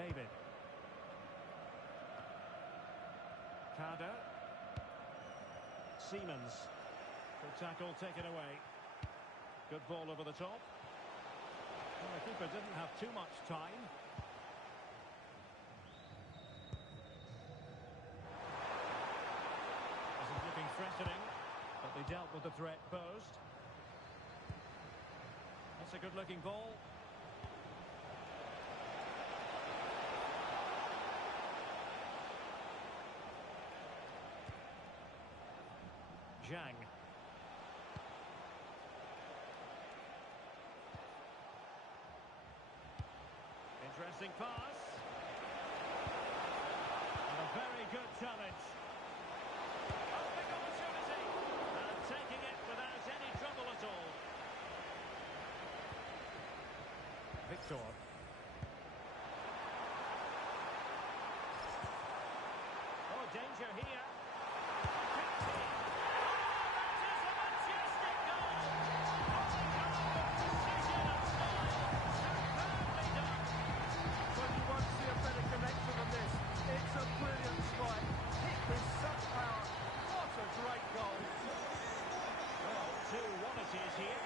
David. Carter. Siemens. Good tackle taken away. Good ball over the top. Well, the keeper didn't have too much time. This is looking threatening, but they dealt with the threat posed. That's a good-looking ball. Zhang. Interesting pass. And a very good challenge. A big opportunity. And taking it without any trouble at all. Victor. Oh, danger here. It's a brilliant strike, hit with such power. What a great goal. Well, 2-1 it is here.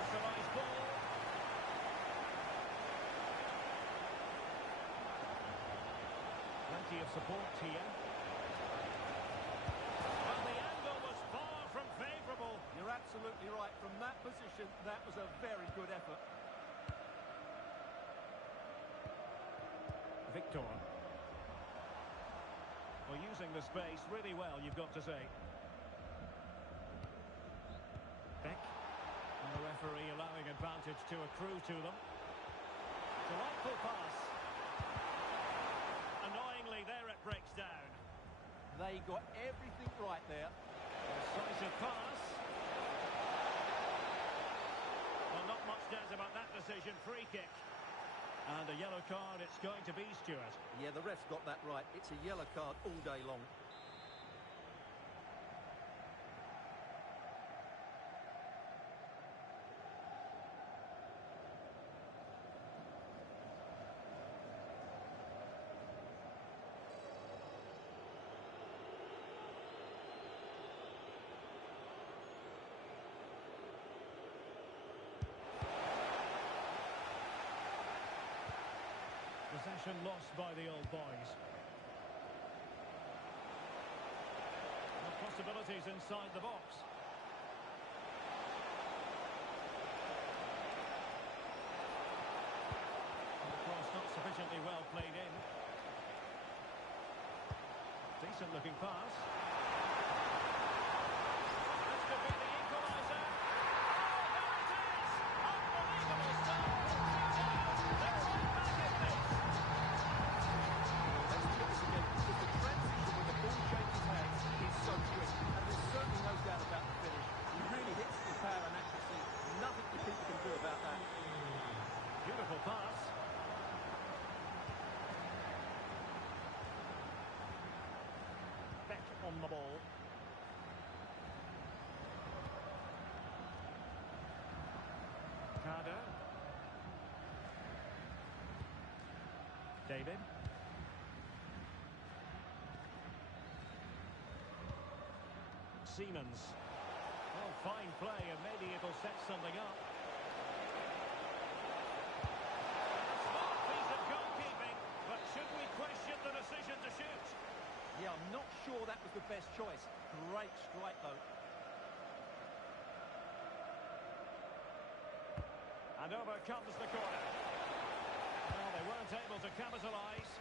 That's a nice ball. Plenty of support here. Well, the angle was far from favourable. You're absolutely right. From that position, that was a very good effort. Victor. Well, using the space really well, you've got to say. Beck. And the referee allowing advantage to accrue to them. Delightful pass. Annoyingly, there it breaks down. They got everything right there. Decisive pass. Well, not much doubt about that decision. Free kick. And a yellow card it's going to be, Stuart. Yeah, the ref's got that right. It's a yellow card all day long. Possession lost by the old boys. No possibilities inside the box. And the cross not sufficiently well played in. Decent looking pass. This could be the equaliser. Oh, there it is! Unbelievable stuff. They're right back in this. Let's look at this again, because the transition with the ball changes hands is so quick, and there's certainly no doubt about the finish. He really hits with power and accuracy. Nothing the keeper can do about that. Beautiful pass. Beck on the ball. Carter. David. Siemens. Oh, fine play, and maybe it'll set something up. Smart piece of goalkeeping, but should we question the decision to shoot? Yeah, I'm not sure that was the best choice. Great strike, though. And over comes the corner. Well, they weren't able to capitalise.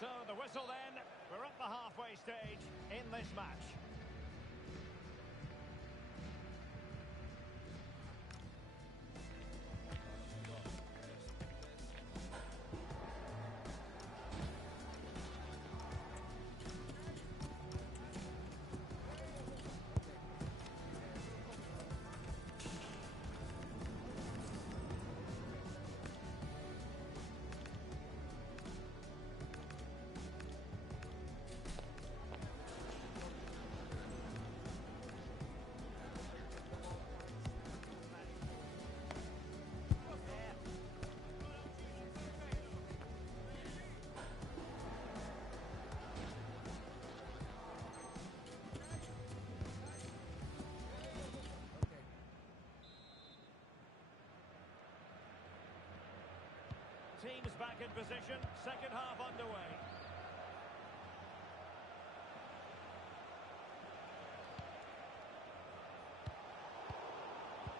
So the whistle then. We're at the halfway stage in this match. teams back in position. Second half underway.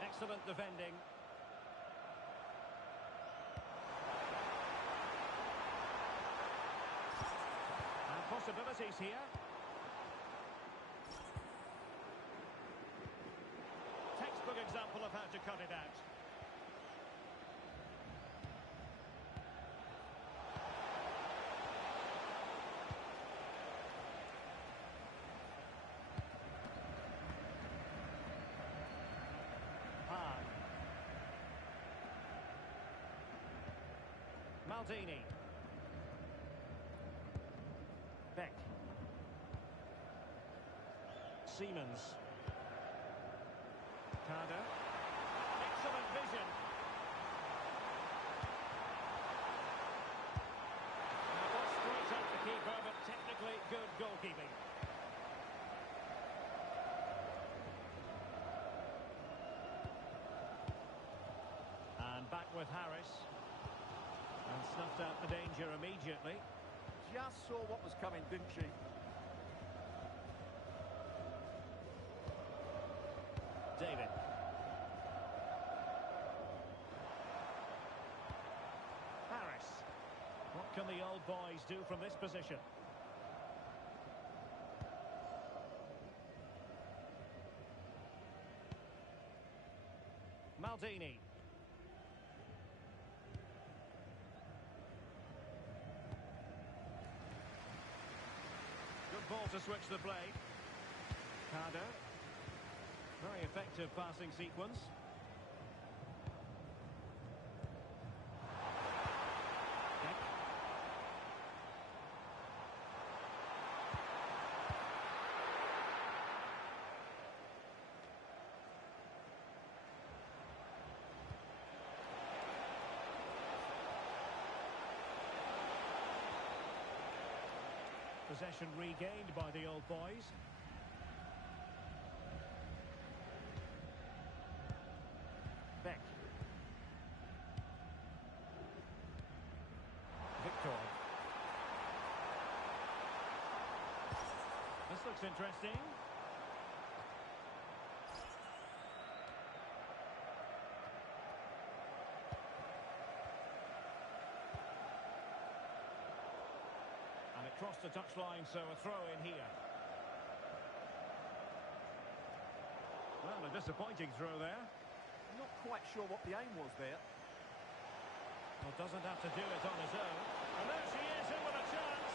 Excellent defending. And possibilities here. Textbook example of how to cut it out. Maldini. Beck. Siemens. Carter. Excellent vision. Now got straight at the keeper, but technically good goalkeeping. And back with Harris. And snuffed out the danger immediately. Just saw what was coming, didn't she? David. Harris. What can the old boys do from this position? Maldini. Good ball to switch the play. Carter. Very effective passing sequence. Beck. Possession regained by the old boys. Beck. Victor. This looks interesting. And it crossed the touchline, so a throw in here. Well, a disappointing throw there. Not quite sure what the aim was there. Well, doesn't have to do it on his own. And there she is, in with a chance.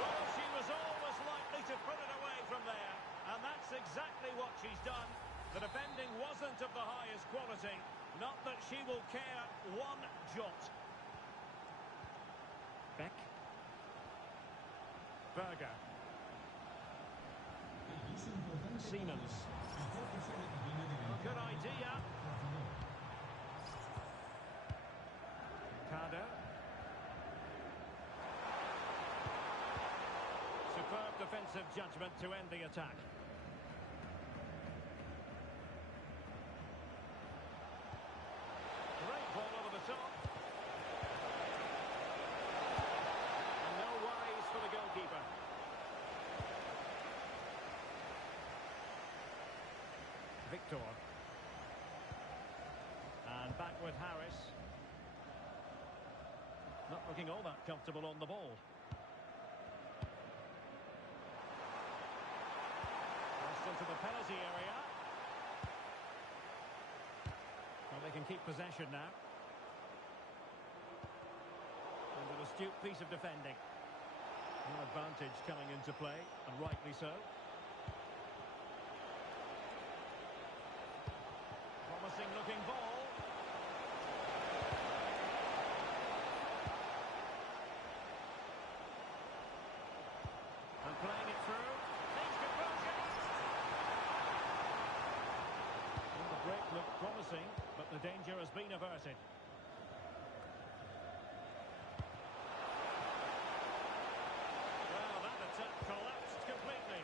Well, she was always likely to put it away from there. And that's exactly what she's done. The defending wasn't of the highest quality. Not that she will care one jot. Beck. Berger. Siemens. Oh, good idea. Carter. Superb defensive judgment to end the attack. Great ball over the top. And no worries for the goalkeeper. Victor. And back with Harris. Not looking all that comfortable on the ball. Crossed into the penalty area. Well, they can keep possession now. And an astute piece of defending. No advantage coming into play, and rightly so. Promising looking ball. And playing it through. Needs composure. Well, the break looked promising, but the danger has been averted. Well, that attack collapsed completely.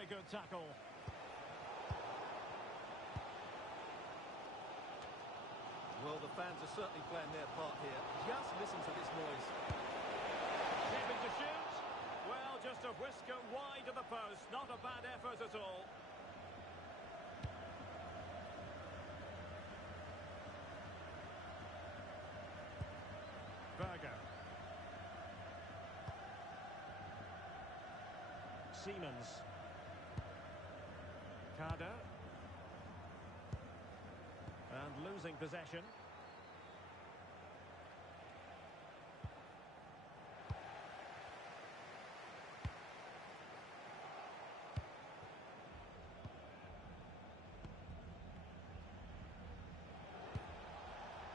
Very good tackle. Well, the fans are certainly playing their part here. Just listen to this noise. Shaping to shoot. Well, just a whisker wide of the post. Not a bad effort at all. Berger. Siemens. Carter. And losing possession.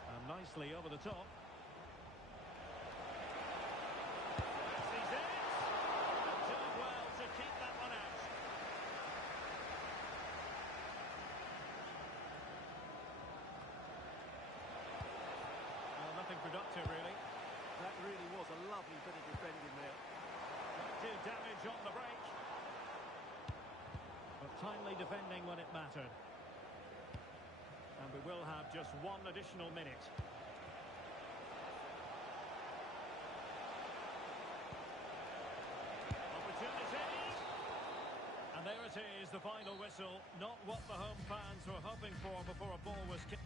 And nicely over the top. He's in it. And doing well to keep that one out. Well, nothing productive, really. That really was a lovely bit of defending there. Did damage on the break. But timely defending when it mattered. And we will have just one additional minute. Opportunity. And there it is, the final whistle. Not what the home fans were hoping for before a ball was kicked.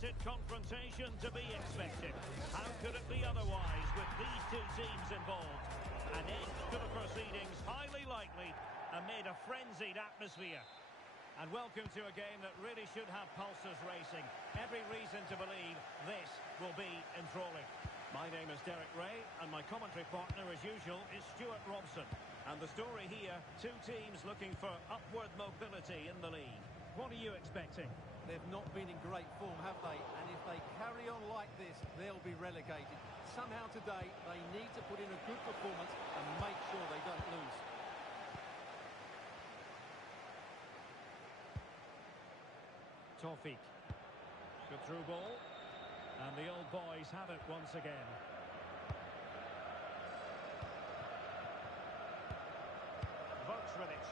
spirited confrontation to be expected. How could it be otherwise with these two teams involved? An end to the proceedings, highly likely, amid a frenzied atmosphere. And welcome to a game that really should have pulses racing. Every reason to believe this will be enthralling. My name is Derek Ray, and my commentary partner, as usual, is Stuart Robson. And the story here, two teams looking for upward mobility in the league. What are you expecting? They've not been in great form, have they? And if they carry on like this, they'll be relegated. Somehow today, they need to put in a good performance and make sure they don't lose. Tawfiq. Good through ball. And the old boys have it once again. Votes with it.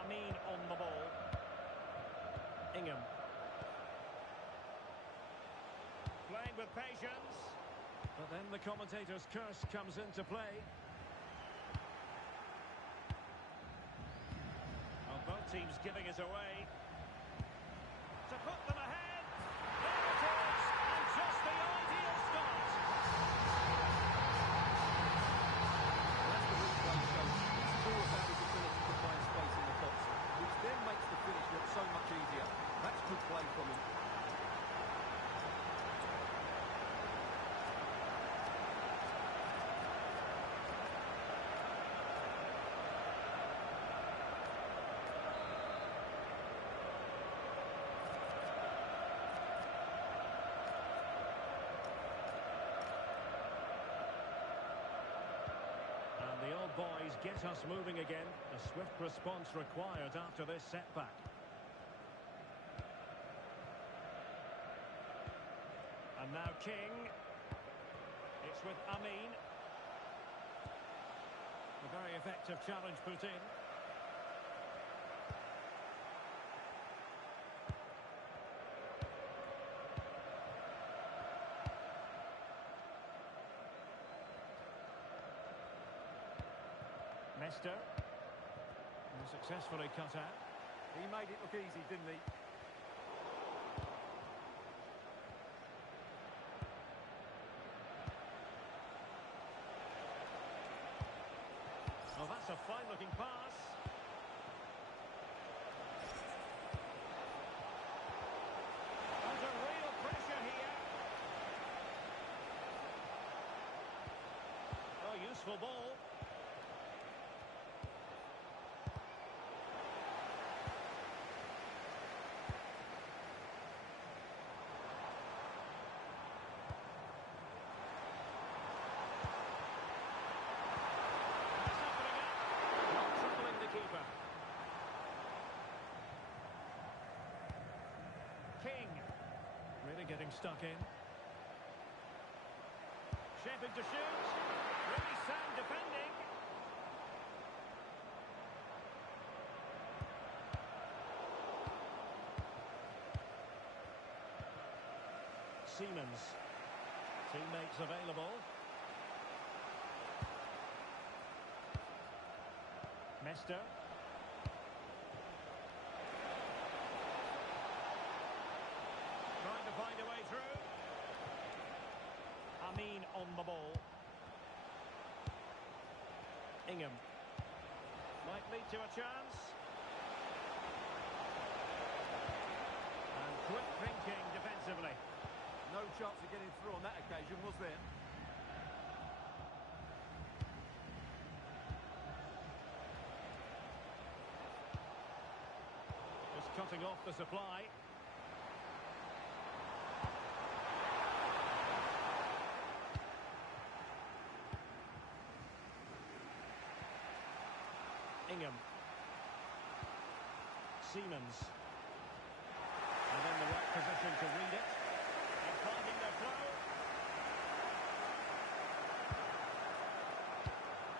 Amin on the ball. Ingham. Playing with patience. But then the commentator's curse comes into play. Both teams giving it away. To put them ahead. There it is. And just the ideal start. That's the replay shows. It's all about his ability to find space in the box, which then makes the finish look so much easier. That's good play from him. The old boys get us moving again. A swift response required after this setback. And now King. It's with Amin. A very effective challenge put in. Mester. And successfully cut out. He made it look easy, didn't he? Oh, that's a fine-looking pass. Under real pressure here. Oh, useful ball. King, really getting stuck in. Shaping to shoot. Really sound defending. Siemens. Teammates available. Mester. Trying to find a way through. Amin on the ball. Ingham. Might lead to a chance. And quick thinking defensively. No chance of getting through on that occasion, was there? Just cutting off the supply. Ingham. Siemens. And in the right position to read it. And finding their flow.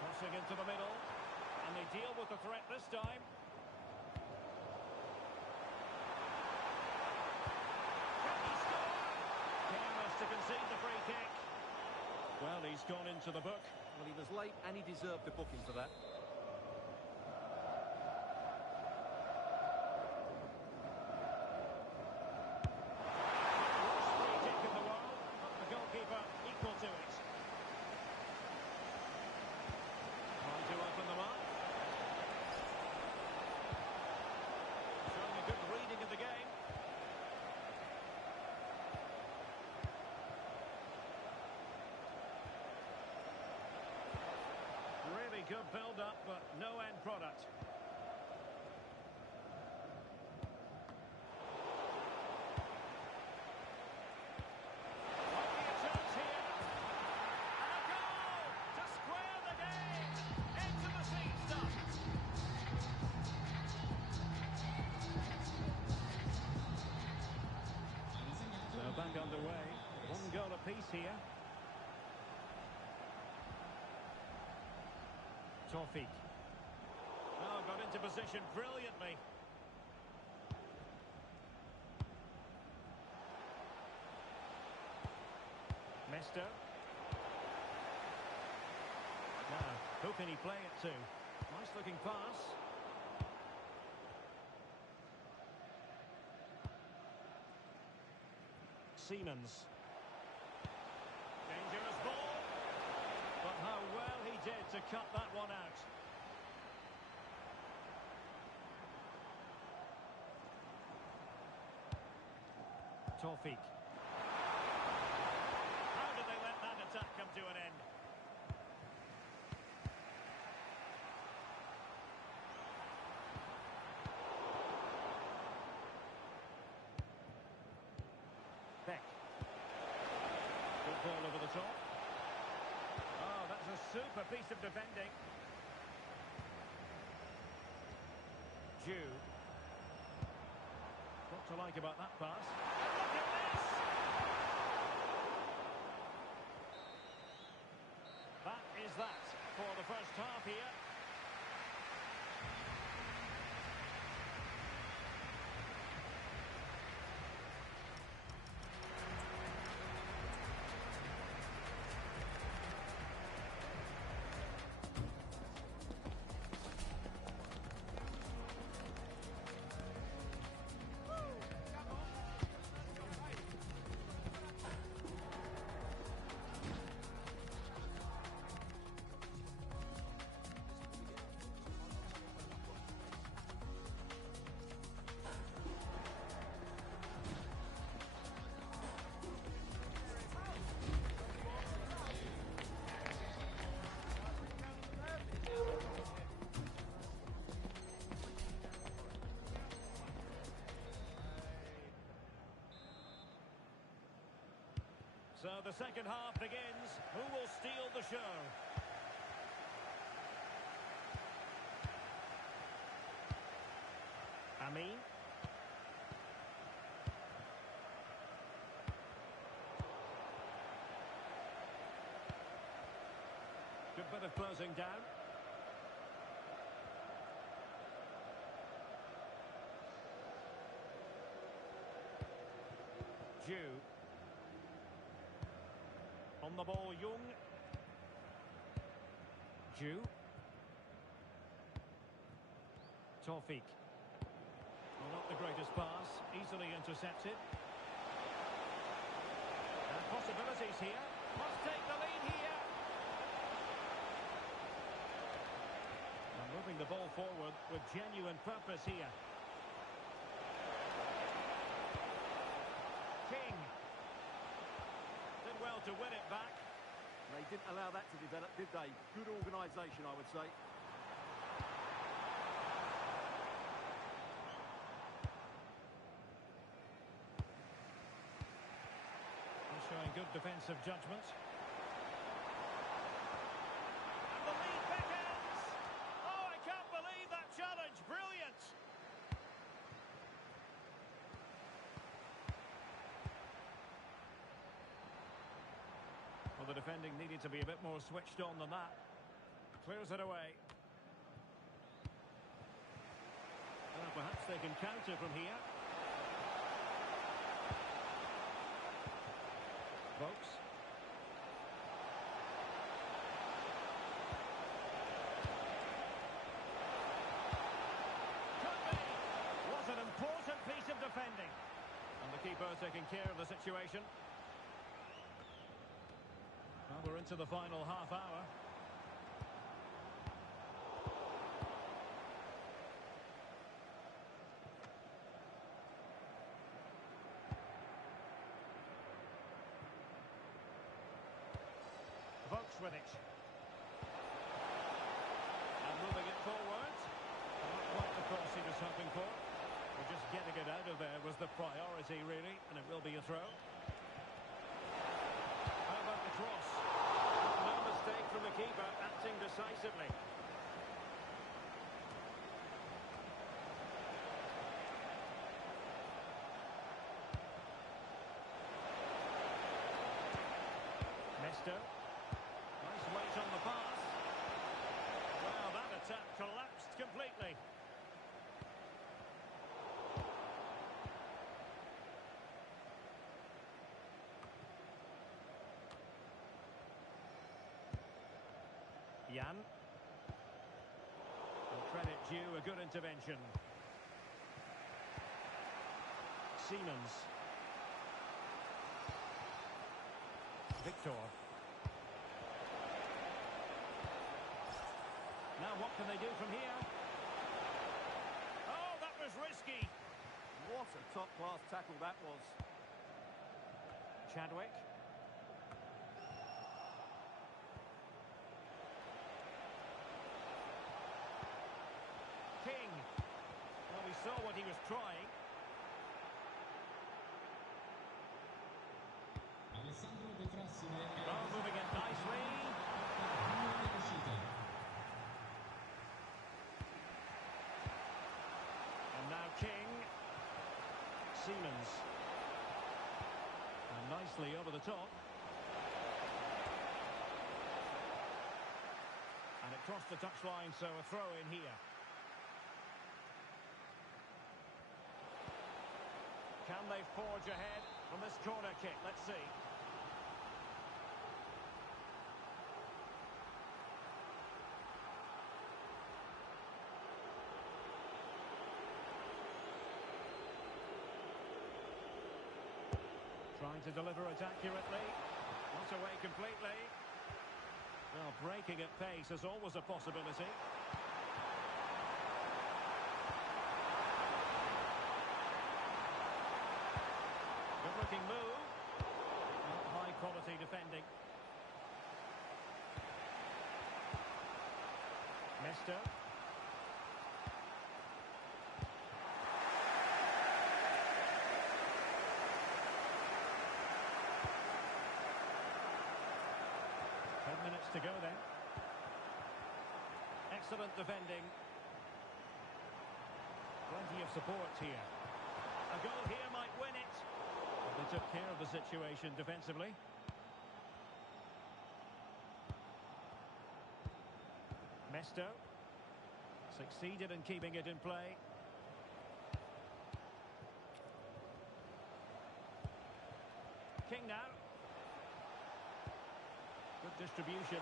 Crossing into the middle. And they deal with the threat this time. Can he score? Careless to concede the free kick. Well, he's gone into the book. Well, he was late and he deserved the booking for that. Good build-up, but no end product. Might be a chance here. And a goal to square the game. Into the seat stuff. So back underway. One goal apiece here. Tawfiq. Oh, got into position brilliantly. Mester. Now, who can he play it to? Nice looking pass. Siemens. Dangerous ball. But how well he did to cut that one out. Tawfiq. How did they let that attack come to an end? Beck. Good ball over the top. Oh, that's a super piece of defending. Jude. What to like about that pass? And look at this! That is that for the first half here. So the second half begins. Who will steal the show? Amin. Good bit of closing down. Jude. On the ball, Young. Jude. Tawfiq. Well, not the greatest pass. Easily intercepted. And possibilities here. Must take the lead here. And moving the ball forward with genuine purpose here. King. Did well to win it back. They didn't allow that to develop, did they? Good organisation, I would say. He's showing good defensive judgment. And the lead beckons! Oh, I can't believe that challenge! Brilliant! Well, the defending needed to be a bit more switched on than that. Clears it away. Well, perhaps they can counter from here. Folks. Could be. Was an important piece of defending. And the keeper taking care of the situation. Well, we're into the final half hour. Vokes with it. moving it forward. Not quite the cross he was hoping for. But just getting it out of there was the priority, really, and it will be a throw. How about the cross? No mistake from the keeper, acting decisively. Mesto. Nice weight on the pass. Well, that attack collapsed completely. Jan. Well, credit due, a good intervention. Siemens. Victor. Now what can they do from here? Oh, that was risky. What a top-class tackle that was. Chadwick. King. Well, we saw what he was trying. Oh, moving it nicely. And now King. Siemens. And nicely over the top. And it crossed the touchline, so a throw in here. Can they forge ahead from this corner kick? Let's see. Trying to deliver it accurately. Not away completely. Well, breaking at pace is always a possibility. Good-looking move. Not high-quality defending. Mesto. Minutes to go then. Excellent defending. Plenty of support here. A goal here might win it. But they took care of the situation defensively. Mesto. Succeeded in keeping it in play. King now. Good distribution.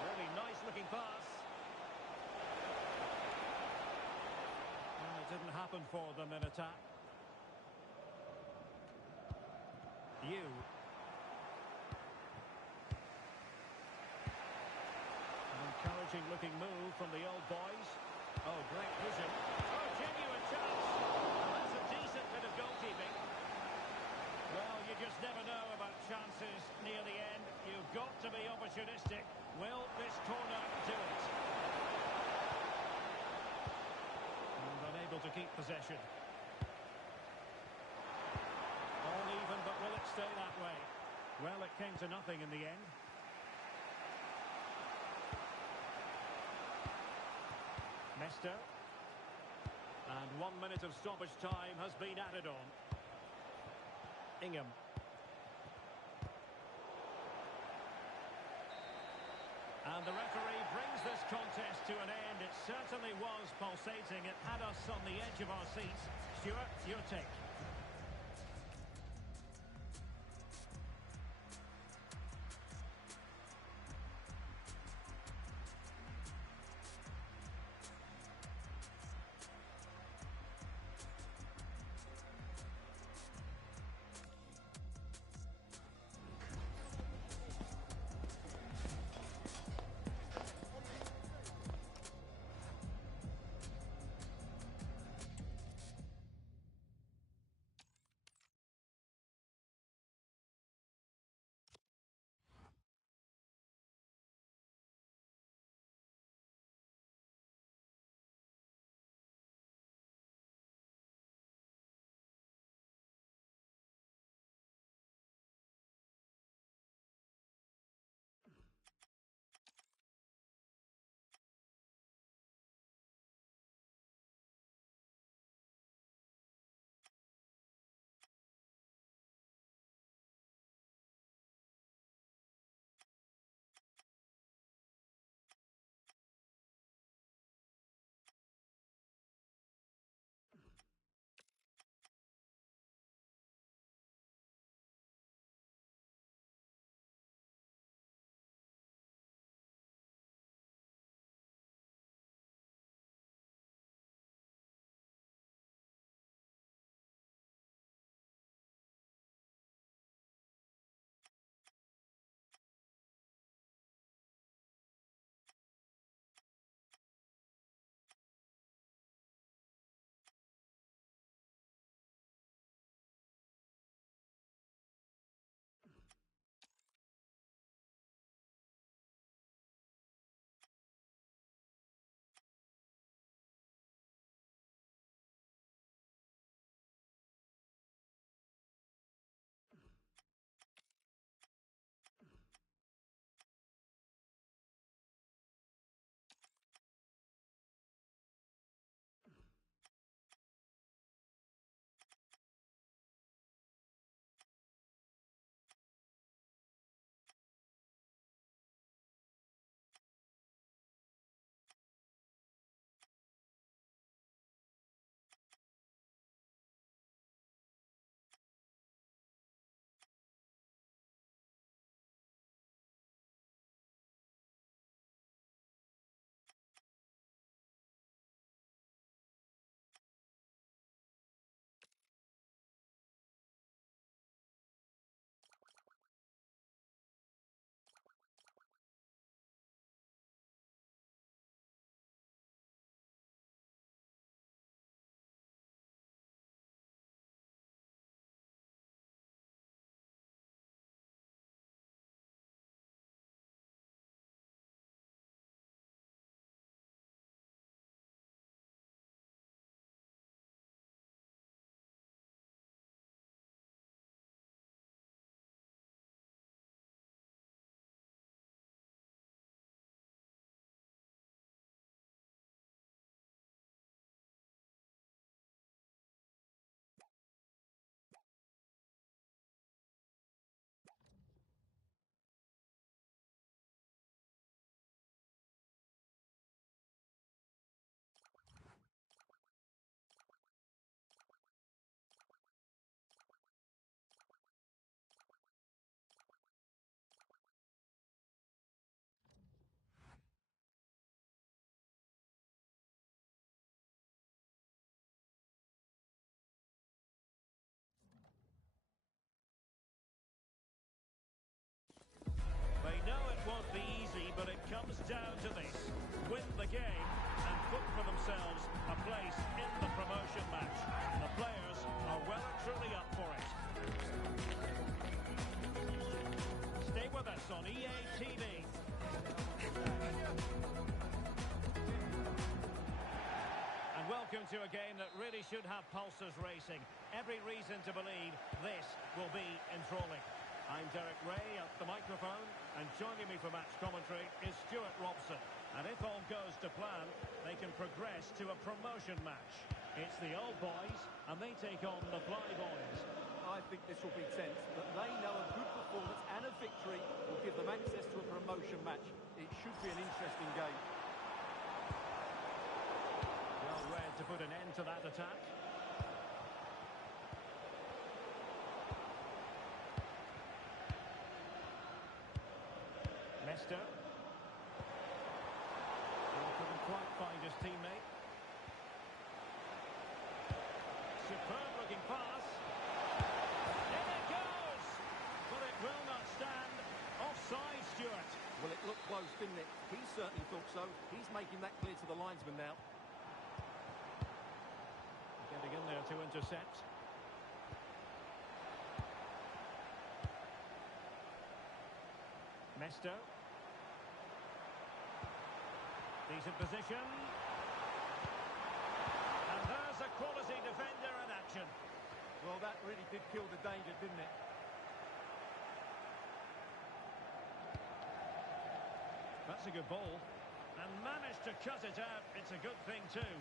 Really nice looking pass. Well, it didn't happen for them in attack. An encouraging looking move from the old boys. Oh, great vision. Oh, genuine chance. Well, that's a decent bit of goalkeeping. Well, you just never know about chances near the end. You've got to be opportunistic. Will this corner do it? And unable to keep possession. All even, but will it stay that way? Well, it came to nothing in the end. Mesto. And 1 minute of stoppage time has been added on. Ingham. And the referee brings this contest to an end. It certainly was pulsating. It had us on the edge of our seats. Stuart, your take. pulses racing. Every reason to believe this will be enthralling. I'm Derek Ray at the microphone, and joining me for match commentary is Stuart Robson. And if all goes to plan, they can progress to a promotion match. It's the old boys, and they take on the fly boys. I think this will be tense, but they know a good performance and a victory will give them access to a promotion match. It should be an interesting game. Well read to put an end to that attack. Leicester. Couldn't quite find his teammate. Superb looking pass. In it goes! But it will not stand. Offside, Stuart. Well, it looked close, didn't it? He certainly thought so. He's making that clear to the linesman now. Getting in there to intercept. Mesto. Decent position. And there's a quality defender in action. Well, that really did kill the danger, didn't it? That's a good ball. And managed to cut it out. It's a good thing too.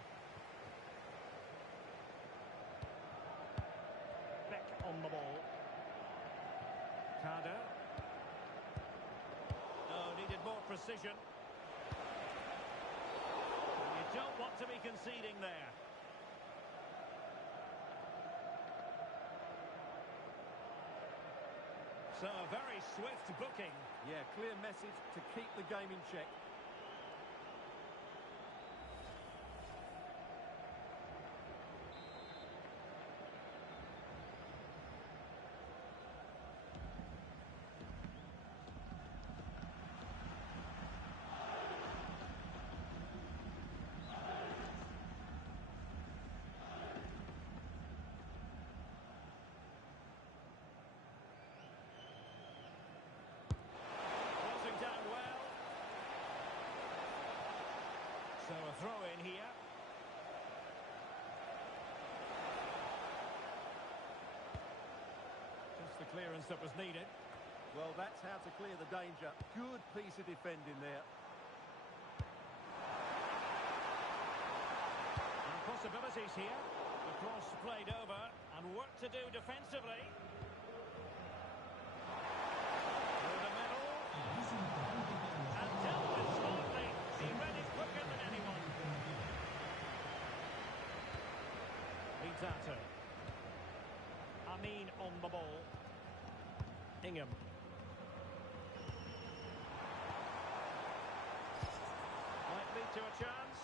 Beck on the ball. Carter. Oh, needed more precision. You don't want to be conceding there. So a very swift booking. Yeah, clear message to keep the game in check. Down well. So a throw in here. Just the clearance that was needed. Well, that's how to clear the danger. Good piece of defending there. And possibilities here. The cross played over and work to do defensively. Zato. Amin on the ball. Ingham. Might lead to a chance.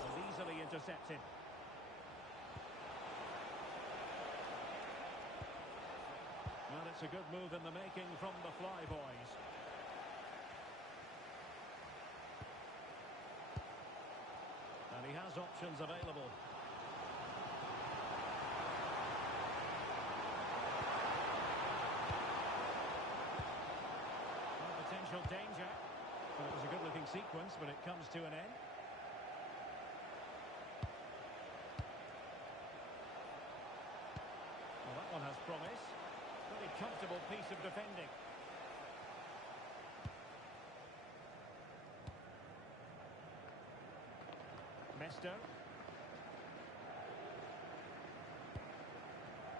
And easily intercepted. Well, it's a good move in the making from the Fly Boys. And he has options available. Potential danger. Well, it was a good-looking sequence, but it comes to an end. Well, that one has promise. Pretty comfortable piece of defending. Mesto.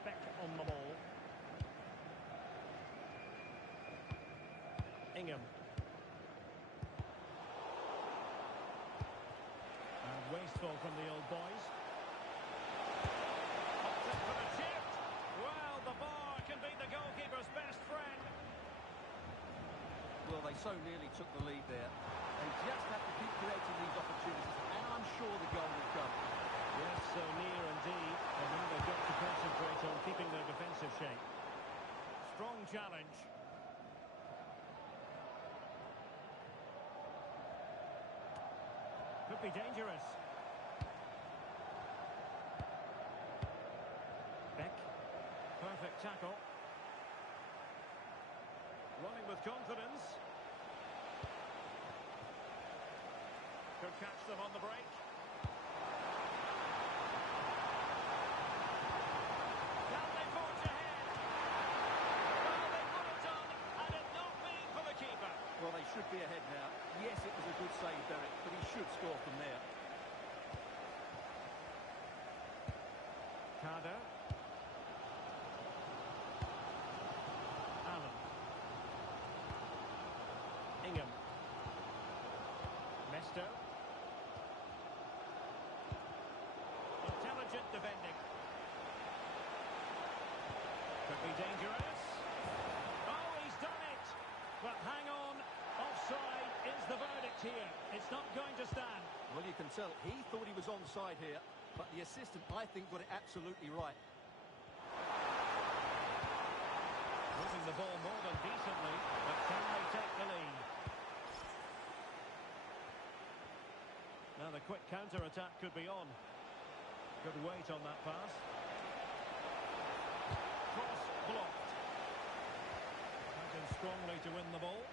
Beck on the ball. Ingham. And wasteful from the old boys. Opted for the chip. Well, the bar can be the goalkeeper's best friend. Well, they so nearly took the lead there. They just have to keep creating these opportunities, and I'm sure the goal will come. Yes, so near indeed. And now they've got to concentrate on keeping their defensive shape. Strong challenge. Could be dangerous. Beck. Perfect tackle. Running with confidence. Could catch them on the break. should be ahead now. Yes, it was a good save, Derek, but he should score from there. Cardo. Allen. Ingham. Mesto. Intelligent defending. Could be dangerous. Oh, he's done it! But hang on. Offside is the verdict here. It's not going to stand. Well, you can tell he thought he was onside here, but the assistant, I think, got it absolutely right. Moving the ball more than decently, but can they take the lead? Now the quick counter-attack could be on. Good weight on that pass. Cross blocked. Fighting strongly to win the ball.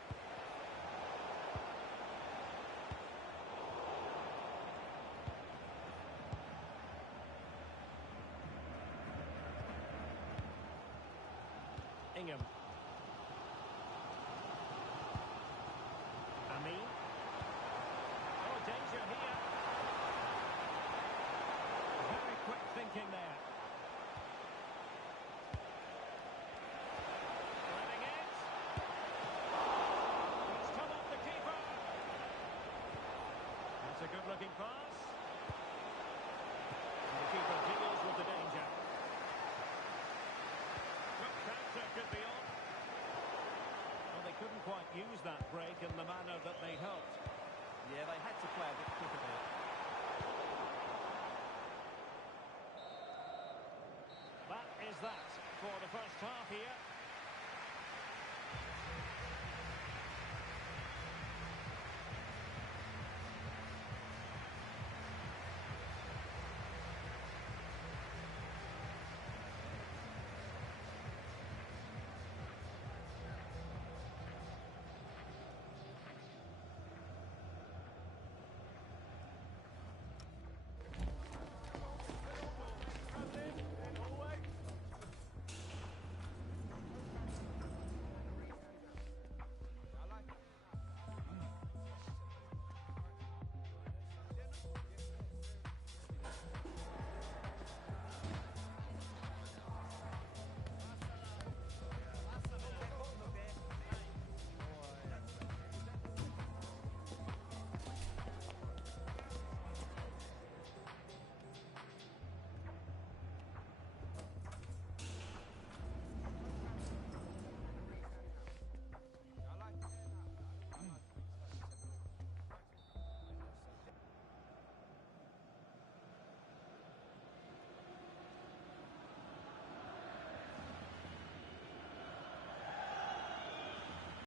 Ingham. Amin. Oh, danger here. Very quick thinking there. Threading it. He's come off the keeper. That's a good-looking pass. And the keeper deals with the danger. Counter could be on. Well, they couldn't quite use that break in the manner that they hoped. Yeah, they had to play a bit quicker there.